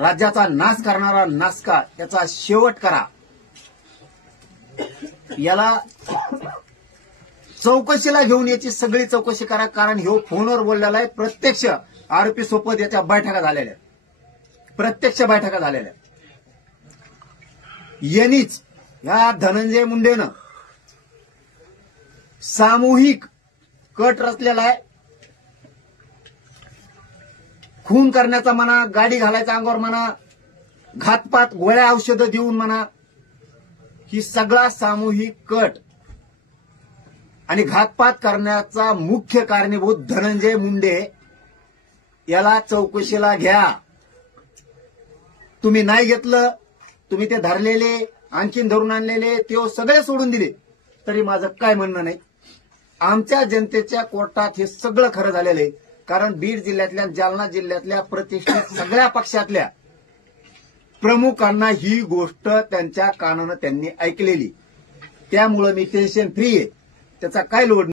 राज्याचा नाश करणारा नासका याचा शेवट करा। याला चौकशीला घेऊन याची सगळी चौकशी करा, कारण ह्यो फोनवर बोललेला आहे। प्रत्यक्ष आरोपी सोबत याच्या बैठका झालेल्या, प्रत्यक्ष बैठका झालेल्या। यांनीच या धनंजय मुंडेनं सामूहिक कट रचलेला आहे। खून करण्याचा म्हणा, गाडी घालायचा अंगावर म्हणा, घातपात, गोळ्या औषधं देऊन म्हणा, ही सगळा सामूहिक कट आणि घातपात करण्याचा मुख्य कारणीभूत धनंजय मुंडे। याला चौकशीला घ्या। तुम्ही नाही घेतलं, तुम्ही ते धरलेले आणखीन धरून आणलेले ते सगळे सोडून दिले तरी माझं काय म्हणणं नाही। आमच्या जनतेच्या कोर्टात हे सगळं खरं झालेलं आहे, कारण बीड जिल्ह्यातल्या, जालना जिल्ह्यातल्या प्रतिष्ठित सगळ्या पक्षातल्या प्रमुखांना ही गोष्ट त्यांच्या कानानं त्यांनी ऐकलेली। त्यामुळे मी टेन्शन फ्री आहे, त्याचा काय लोड